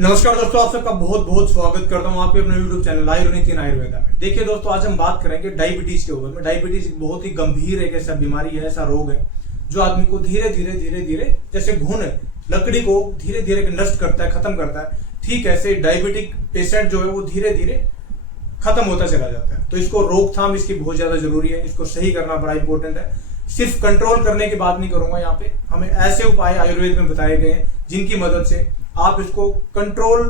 नमस्कार दोस्तों, आप सबका बहुत बहुत स्वागत करता हूं आपके अपने YouTube चैनल आयुर्वेद आयुर्वेदा में। देखिए दोस्तों, आज हम बात करेंगे डायबिटीज के ऊपर में। डायबिटीज बहुत ही गंभीर एक ऐसा बीमारी है, ऐसा रोग है जो आदमी को धीरे धीरे जैसे घुन लकड़ी को धीरे धीरे नष्ट करता है, खत्म करता है, ठीक ऐसे डायबिटिक पेशेंट जो है वो धीरे धीरे खत्म होता चला जाता है। तो इसको रोकथाम इसकी बहुत ज्यादा जरूरी है, इसको सही करना बड़ा इंपॉर्टेंट है। सिर्फ कंट्रोल करने की बात नहीं करूंगा, यहाँ पे हमें ऐसे उपाय आयुर्वेद में बताए गए हैं जिनकी मदद से आप इसको कंट्रोल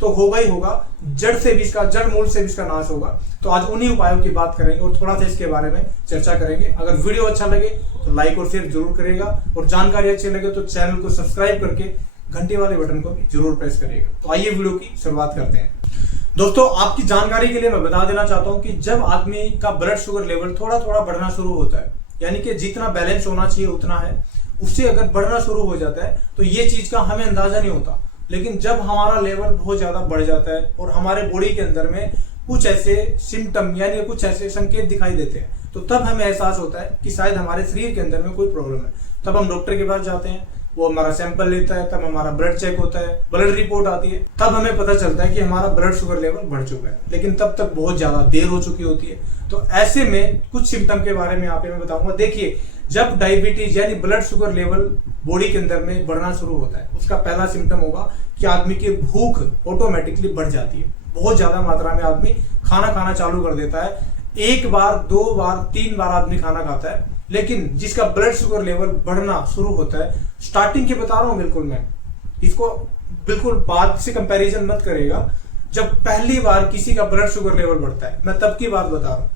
तो होगा ही होगा, जड़ से भी इसका, जड़ मूल से भी इसका नाश होगा। तो आज उन्हीं उपायों की बात करेंगे और थोड़ा सा इसके बारे में चर्चा करेंगे। अगर वीडियो अच्छा लगे तो लाइक और शेयर जरूर करेगा, और जानकारी अच्छी लगे तो चैनल को सब्सक्राइब करके घंटी वाले बटन को भी जरूर प्रेस करिएगा। तो आइए वीडियो की शुरुआत करते हैं। दोस्तों, आपकी जानकारी के लिए मैं बता देना चाहता हूं कि जब आदमी का ब्लड शुगर लेवल थोड़ा थोड़ा बढ़ना शुरू होता है, यानी कि जितना बैलेंस होना चाहिए उतना है, उससे अगर बढ़ना शुरू हो जाता है तो ये चीज का हमें अंदाजा नहीं होता। लेकिन जब हमारा लेवल बहुत ज्यादा बढ़ जाता है और हमारे बॉडी के अंदर में कुछ ऐसे सिम्टम यानी कुछ ऐसे संकेत दिखाई देते हैं, तो तब हमें एहसास होता है कि शायद हमारे शरीर के अंदर में कोई प्रॉब्लम है। तब हम डॉक्टर के पास जाते हैं, वो हमारा सैंपल लेता है, तब हमारा ब्लड चेक होता है, ब्लड रिपोर्ट आती है, तब हमें पता चलता है कि हमारा ब्लड शुगर लेवल बढ़ चुका है। लेकिन तब तक बहुत ज्यादा देर हो चुकी होती है। तो ऐसे में कुछ सिम्टम के बारे में यहाँ पे मैं बताऊंगा। देखिए, जब डायबिटीज यानी ब्लड शुगर लेवल बॉडी के अंदर में बढ़ना शुरू होता है, उसका पहला सिम्टम होगा कि आदमी की भूख ऑटोमेटिकली बढ़ जाती है। बहुत ज्यादा मात्रा में आदमी खाना खाना चालू कर देता है। एक बार, दो बार, तीन बार आदमी खाना खाता है। लेकिन जिसका ब्लड शुगर लेवल बढ़ना शुरू होता है, स्टार्टिंग की बता रहा हूं बिल्कुल, मैं इसको बिल्कुल बाद से कंपैरिजन मत करेगा। जब पहली बार किसी का ब्लड शुगर लेवल बढ़ता है, मैं तब की बात बता रहा हूं।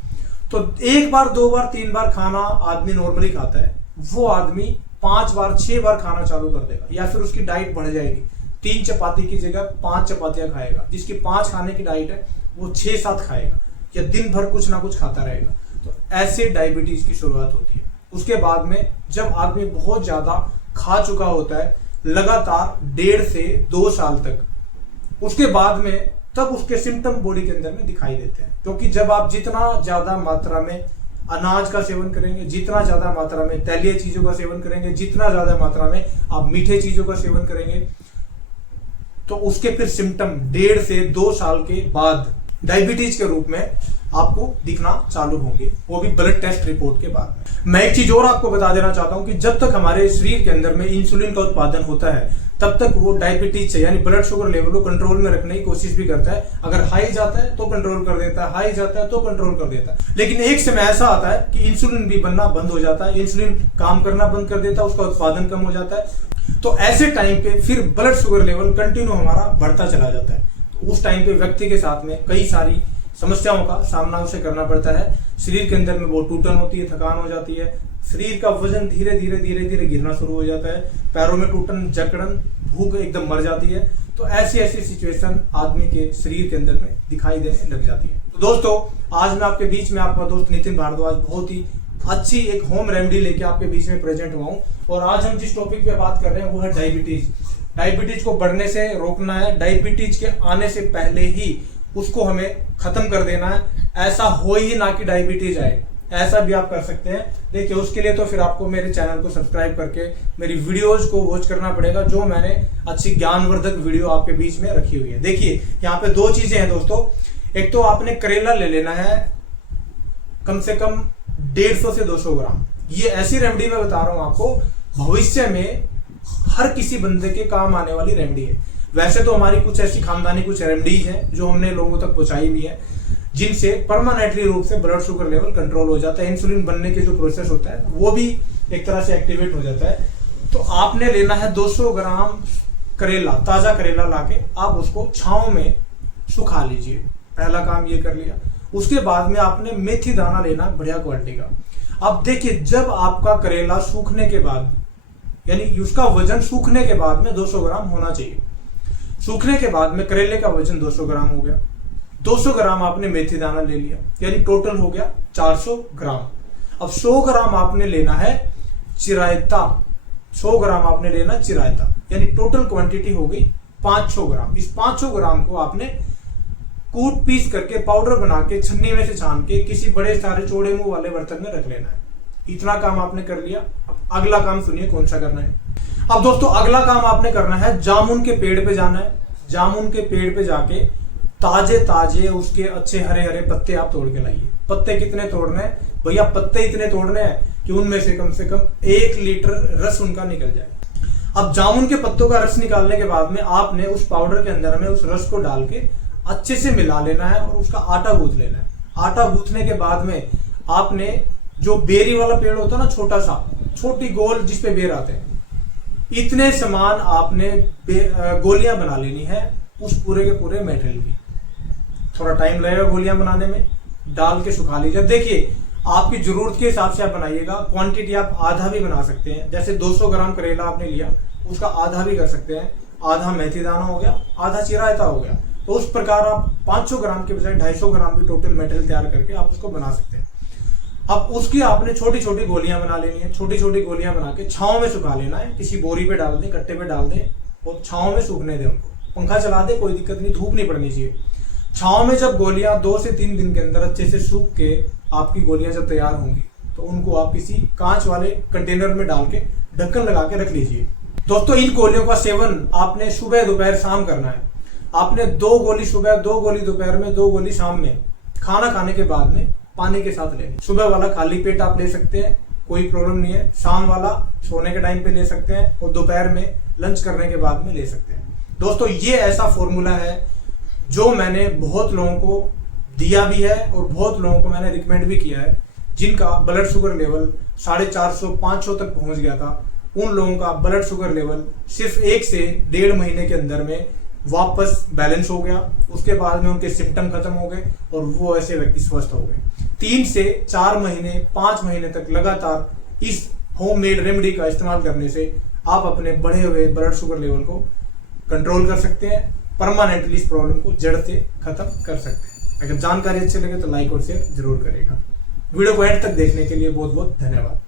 तो एक बार, दो बार, तीन बार खाना आदमी नॉर्मली खाता है, वो आदमी 5 बार, 6 बार खाना चालू कर देगा, या फिर उसकी डाइट बढ़ जाएगी। 3 चपाती की जगह 5 चपातियां खाएगा। जिसकी 5 खाने की डाइट है वो 6-7 खाएगा, या दिन भर कुछ ना कुछ खाता रहेगा। तो ऐसे डायबिटीज की शुरुआत होती है। उसके बाद में जब आदमी बहुत ज्यादा खा चुका होता है, लगातार 1.5 से 2 साल तक, उसके बाद में तब उसके सिम्टम बॉडी के अंदर में दिखाई देते हैं। क्योंकि जब आप जितना ज्यादा मात्रा में अनाज का सेवन करेंगे, जितना ज्यादा मात्रा में तैलीय चीजों का सेवन करेंगे, जितना ज्यादा मात्रा में आप मीठे चीजों का सेवन करेंगे, तो उसके फिर सिम्टम 1.5 से 2 साल के बाद डायबिटीज के रूप में आपको दिखना चालू होंगे, वो भी ब्लड टेस्ट रिपोर्ट के बाद में। मैं एक चीज और आपको बता देना चाहता हूं कि जब तक हमारे शरीर के अंदर में इंसुलिन का उत्पादन होता है, तब तक वो डायबिटीज से यानी ब्लड शुगर लेवल को कंट्रोल में रखने की कोशिश भी करता है। अगर हाई जाता है तो कंट्रोल कर देता है, हाई जाता है तो कंट्रोल कर देता है। लेकिन एक समय ऐसा आता है कि इंसुलिन भी बनना बंद हो जाता है, इंसुलिन काम करना बंद कर देता है, उसका उत्पादन कम हो जाता है। तो ऐसे टाइम पे फिर ब्लड शुगर लेवल कंटिन्यू हमारा बढ़ता चला जाता है। तो उस टाइम पे व्यक्ति के साथ में कई सारी समस्याओं का सामना उसे करना पड़ता है। शरीर के अंदर में वो टूटन होती है, थकान हो जाती है, शरीर का वजन धीरे धीरे गिरना शुरू हो जाता है, पैरों में टूटन, जकड़न, भूख एकदम मर जाती है। तो ऐसी सिचुएशन आदमी के शरीर के अंदर में दिखाई देने लग जाती है। तो दोस्तों, आज मैं आपके बीच में, आपका दोस्त नितिन भारद्वाज, बहुत ही अच्छी एक होम रेमेडी लेके आपके बीच में प्रेजेंट हुआ हूँ। और आज हम जिस टॉपिक पे बात कर रहे हैं वो है डायबिटीज। डायबिटीज को बढ़ने से रोकना है, डायबिटीज के आने से पहले ही उसको हमें खत्म कर देना है। ऐसा हो ही ना कि डायबिटीज आए, ऐसा भी आप कर सकते हैं। देखिए, उसके लिए तो फिर आपको मेरे चैनल को सब्सक्राइब करके मेरी वीडियोज को वॉच करना पड़ेगा, जो मैंने अच्छी ज्ञानवर्धक वीडियो आपके बीच में रखी हुई है। देखिए, यहाँ पे 2 चीजें हैं दोस्तों। एक तो आपने करेला ले लेना है कम से कम 150 से 200 ग्राम। ये ऐसी रेमेडी मैं बता रहा हूं आपको, भविष्य में हर किसी बंदे के काम आने वाली रेमेडी है। वैसे तो हमारी कुछ ऐसी खानदानी कुछ रेमेडीज हैं जो हमने लोगों तक पहुंचाई भी है, जिनसे परमानेंटली रूप से ब्लड शुगर लेवल कंट्रोल हो जाता है। इंसुलिन बनने के जो प्रोसेस होता है वो भी एक तरह से एक्टिवेट हो जाता है। तो आपने लेना है 200 ग्राम करेला, ताजा करेला लाके आप उसको छांव में सुखा लीजिए। पहला काम ये कर लिया। उसके बाद में आपने मेथी दाना लेना बढ़िया क्वालिटी का। अब देखिए, जब आपका करेला सूखने के बाद, यानी उसका वजन सूखने के बाद में 200 ग्राम होना चाहिए। सूखने के बाद में करेले का वजन 200 ग्राम हो गया। 200 ग्राम आपने मेथी दाना ले लिया, यानी टोटल हो गया 400 ग्राम। अब 100 ग्राम आपने लेना है चिरायता। 100 ग्राम आपने लेना चिरायता, यानी टोटल क्वांटिटी हो गई 500 ग्राम। इस 500 ग्राम को आपने कूट पीस करके पाउडर बना के छन्नी में से छान के किसी बड़े सारे चौड़े मुंह वाले बर्तन में रख लेना है। इतना काम आपने कर लिया। अब अगला काम सुनिए कौन सा करना है। अब दोस्तों, अगला काम आपने करना है, जामुन के पेड़ पे जाना है जामुन के पेड़ पे जाके ताजे ताजे उसके अच्छे हरे हरे पत्ते आप तोड़ के लाइए। पत्ते कितने तोड़ने हैं भैया? पत्ते इतने तोड़ने हैं कि उनमें से कम 1 लीटर रस उनका निकल जाए। अब जामुन के पत्तों का रस निकालने के बाद में आपने उस पाउडर के अंदर में उस रस को डाल के अच्छे से मिला लेना है और उसका आटा गूंथ लेना है। आटा गूंथने के बाद में आपने जो बेरी वाला पेड़ होता है ना, छोटा सा, छोटी गोल जिसपे बेर आते हैं, इतने समान आपने गोलियां बना लेनी है उस पूरे के पूरे मेटल की। थोड़ा टाइम लगेगा गोलियां बनाने में, डाल के सुखा लीजिए। देखिए आपकी जरूरत के हिसाब से आप बनाइएगा। क्वांटिटी आप आधा भी बना सकते हैं, जैसे 200 ग्राम करेला आपने लिया उसका आधा भी कर सकते हैं। आधा मेथी दाना हो गया, आधा चिरायता हो गया। तो उस प्रकार आप 500 ग्राम के बजाय 250 ग्राम भी टोटल मेटल तैयार करके आप उसको बना सकते हैं। अब उसकी आपने छोटी छोटी गोलियां बना लेनी है। छोटी छोटी गोलियां बना के छांव में सुखा लेना है। किसी बोरी पे डाल दें, कट्टे पे डाल दें और छांव में सूखने दें उनको। पंखा चला दे, कोई दिक्कत नहीं, धूप नहीं पड़नी चाहिए। छांव में जब गोलियां 2 से 3 दिन के अंदर अच्छे से सूख के आपकी गोलियां जब तैयार होंगी तो उनको आप किसी कांच वाले कंटेनर में डाल के ढक्कन लगा के रख लीजिए। दोस्तों इन गोलियों का सेवन आपने सुबह दोपहर शाम करना है। आपने 2 गोली सुबह, 2 गोली दोपहर में, 2 गोली शाम में, खाना खाने के बाद में पानी के साथ लेनी। सुबह वाला खाली पेट आप ले सकते हैं, कोई प्रॉब्लम नहीं है। शाम वाला सोने के टाइम पे ले सकते हैं और दोपहर में लंच करने के बाद में ले सकते हैं। दोस्तों ये ऐसा फॉर्मूला है जो मैंने बहुत लोगों को दिया भी है और बहुत लोगों को मैंने रिकमेंड भी किया है, जिनका ब्लड शुगर लेवल 450-500 तक पहुंच गया था। उन लोगों का ब्लड शुगर लेवल सिर्फ 1 से 1.5 महीने के अंदर में वापस बैलेंस हो गया। उसके बाद में उनके सिम्टम खत्म हो गए और वो ऐसे व्यक्ति स्वस्थ हो गए। 3 से 4 महीने, 5 महीने तक लगातार इस होममेड रेमेडी का इस्तेमाल करने से आप अपने बढ़े हुए ब्लड शुगर लेवल को कंट्रोल कर सकते हैं, परमानेंटली इस प्रॉब्लम को जड़ से खत्म कर सकते हैं। अगर जानकारी अच्छी लगे तो लाइक और शेयर जरूर करेगा। वीडियो को एंड तक देखने के लिए बहुत बहुत धन्यवाद।